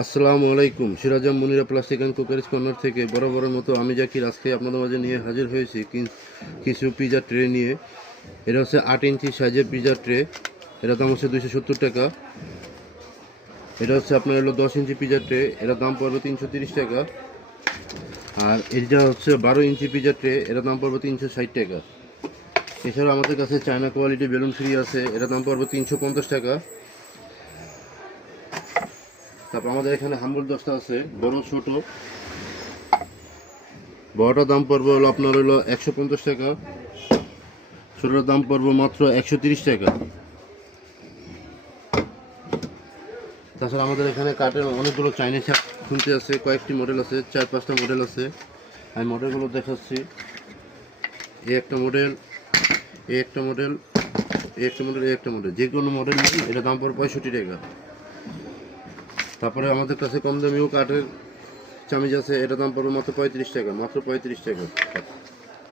আসসালামু আলাইকুম। সিরাজাম মুনিরা plastic and cookeries corner থেকে বড় মতো আমি জাকির আজকে আপনাদের মাঝে নিয়ে হাজির হয়েছি কিছু পিজা ট্রে নিয়ে। এটা হচ্ছে 8 ইঞ্চি সাইজের পিজা ট্রে। এটার দাম হচ্ছে 270 টাকা। এটা হচ্ছে আপনার 10 ইঞ্চি পিজা ট্রে, এটার দাম পড়বে 330 টাকা। আর এটা হচ্ছে 12 ইঞ্চি পিজা ট্রে, এটার দাম পড়বে 360 টাকা। এছাড়া আমাদের কাছে চায়না কোয়ালিটি বেলুন ফ্রি আছে, এটার দাম পড়বে 350 টাকা। তারপর আমাদের এখানে হাম্বল 10টা আছে, বড় ছোট। বড়টার দাম পড়বে আপনার 150 টাকা, ছোটোটার দাম পড়বে মাত্র 130 টাকা। তাছাড়া আমাদের এখানে কাঠের অনেকগুলো চাইনিজ খুলতে আছে, কয়েকটি মডেল আছে, 4-5টা মডেল আছে। আমি মডেলগুলো দেখাচ্ছি। এই একটা মডেল, এই একটা মডেল, এই একটা মডেল, এই একটা মডেল, যে কোনো মডেল নিই এটা দাম পড়বে 65 টাকা। তারপরে আমাদের কাছে কম দামিও কাঠের চামিচ আছে, এটা দাম পড়বে মাত্র 35 টাকা, মাত্র 35 টাকা।